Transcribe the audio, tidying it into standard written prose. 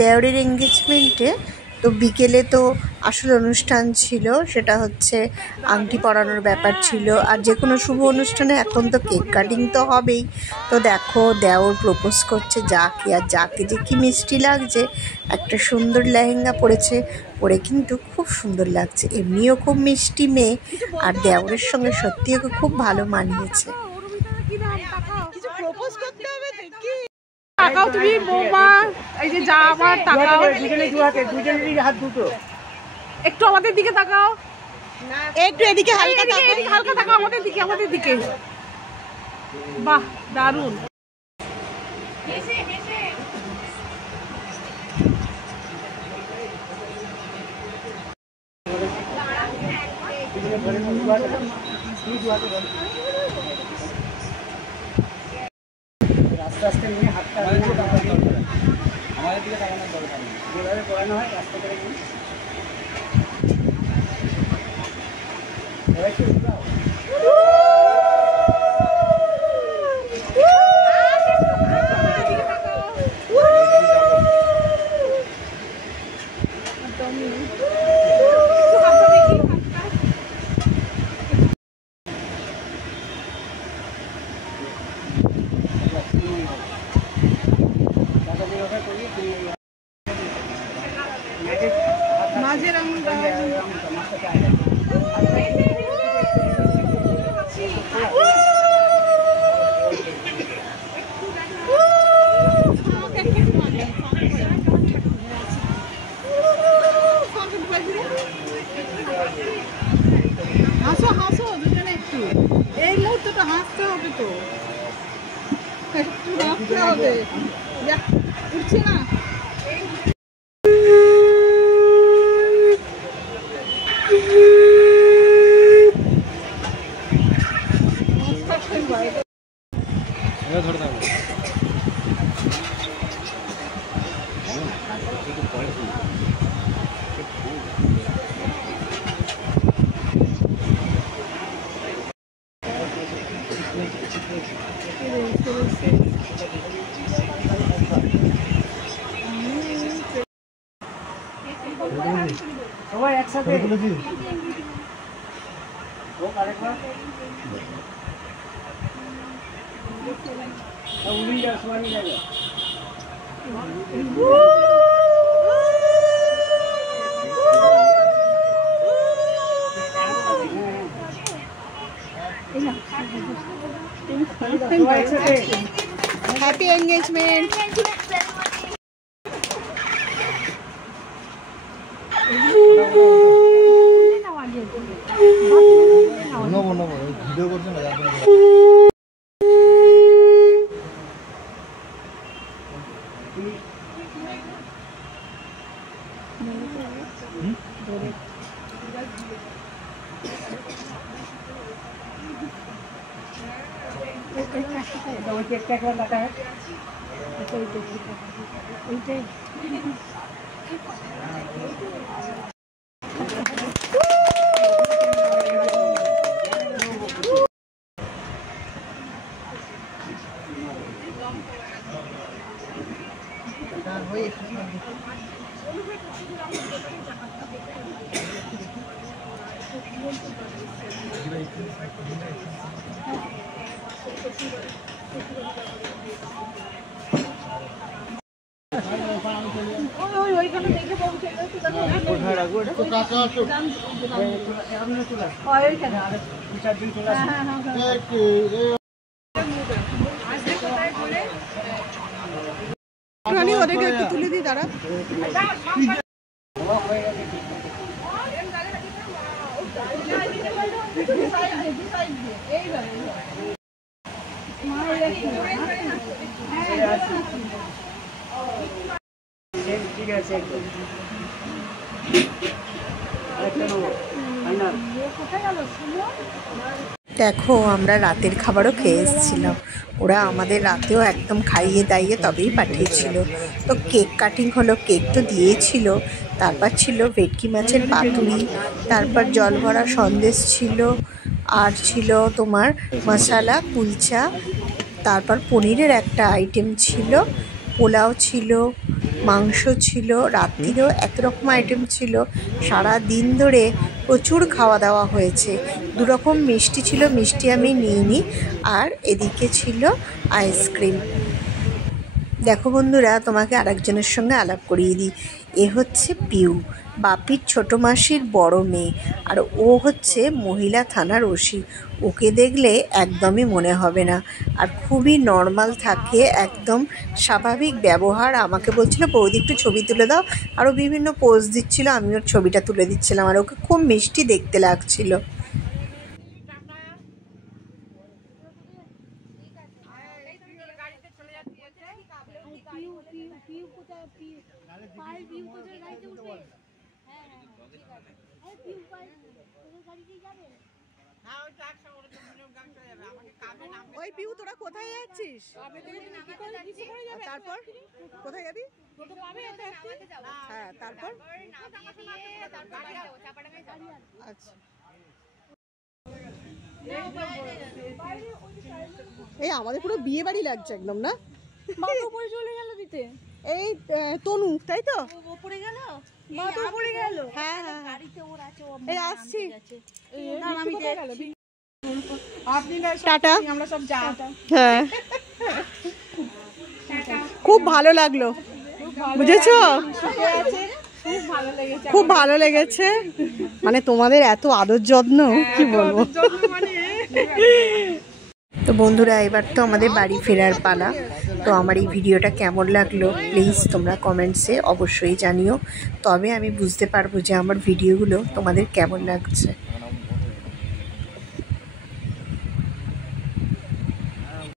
দেওরের এঙ্গেজমেন্টে তো বিকেলে তো আসল অনুষ্ঠান ছিল, সেটা হচ্ছে আংটি পরানোর ব্যাপার ছিল। আর যে কোনো শুভ অনুষ্ঠানে এখন তো কেক কাটিং তো হবেই। তো দেখো দেওর প্রপোজ করছে যাকে, আর যাকে যে কি মিষ্টি লাগছে, একটা সুন্দর লেহেঙ্গা পরেছে, পরে কিন্তু খুব সুন্দর লাগছে, এমনিও খুব মিষ্টি মেয়ে, আর দেওরের সঙ্গে সত্যি ওকে খুব ভালো মানিয়েছে। তাকাও তুমি বৌমা, এই যে যা আমার তাকাও, দুজনেরই হাত দুটো, একটু আমাদের দিকে তাকাও, একটু এদিকে হালকা হালকা তাকাও আমাদের দিকে। বাহ দারুণ। আস্তে আস্তে নিয়ে হাতটা আমাদের দিকে তাকানোর দরকার নেই, যেভাবে পড়ানো হয় আস্তে করে নিয়ে মাঝের আঙুলটা হাসো দুজনে একটু, এই মুহূর্তটা হাসতে হবে, তো একটু হাসতে হবে, উঠছে না। সবাই একসাথে হ্যাপি এনগেজমেন্ট। ভিডিও করছে না ওদেরকে একটু তুলে দিই দাঁড়া। ঠিক আছে দেখো আমরা রাতের খাবারও খেয়ে এসেছিলাম, ওরা আমাদের রাতেও একদম খাইয়ে দাইয়ে তবেই পাঠিয়েছিল। তো কেক কাটিং হলো, কেক তো দিয়েছিল, তারপর ছিল ভেটকি মাছের পাতুরি, তারপর জল ভরা সন্দেশ ছিল, আর ছিল তোমার মশালা কুলচা, তারপর পনিরের একটা আইটেম ছিল, পোলাও ছিল, মাংস ছিল, রাত্রিরেও এত রকম আইটেম ছিল। সারা দিন ধরে প্রচুর খাওয়া দাওয়া হয়েছে। 2 রকম মিষ্টি ছিল, মিষ্টি আমি নিইনি। আর এদিকে ছিল আইসক্রিম। দেখো বন্ধুরা, তোমাকে আরেকজনের সঙ্গে আলাপ করিয়ে দিই। এ হচ্ছে পিউ, বাপির ছোটো মাসির বড় মেয়ে, আর ও হচ্ছে মহিলা থানার ওসি। ওকে দেখলে একদমই মনে হবে না, আর খুবই নর্মাল থাকে, একদম স্বাভাবিক ব্যবহার। আমাকে বলছিল বৌদি একটু ছবি তুলে দাও, আরও বিভিন্ন পোজ দিচ্ছিল, আমি ওর ছবিটা তুলে দিচ্ছিলাম, আর ওকে খুব মিষ্টি দেখতে লাগছিল। ওই পিউ, তোরা কোথায় যাচ্ছিস? তারপর কোথায় যাবি? হ্যাঁ, তারপর আচ্ছা। এই আমাদের পুরো বিয়ে বাড়ি লাগছে একদম, না? উপরে চলে গেল দিতে। এই তনু, তাই তো? উপরে গেল, মা তো উপরে গেল। হ্যাঁ হ্যাঁ, গাড়িতে ওর আছে, ও এই আসছি। আমি যাচ্ছি। আপনি টাটা। আমরা সব যা। হ্যাঁ, খুব ভালো লাগলো, বুঝেছো? খুব ভালো লেগেছে, মানে তোমাদের এত আদর যত্ন, কি বলবো। তো বন্ধুরা, এবার তো আমাদের বাড়ি ফেরার পালা। তো আমার এই ভিডিওটা কেমন লাগলো প্লিজ তোমরা কমেন্টসে অবশ্যই জানিও, তবে আমি বুঝতে পারবো যে আমার ভিডিওগুলো তোমাদের কেমন লাগছে।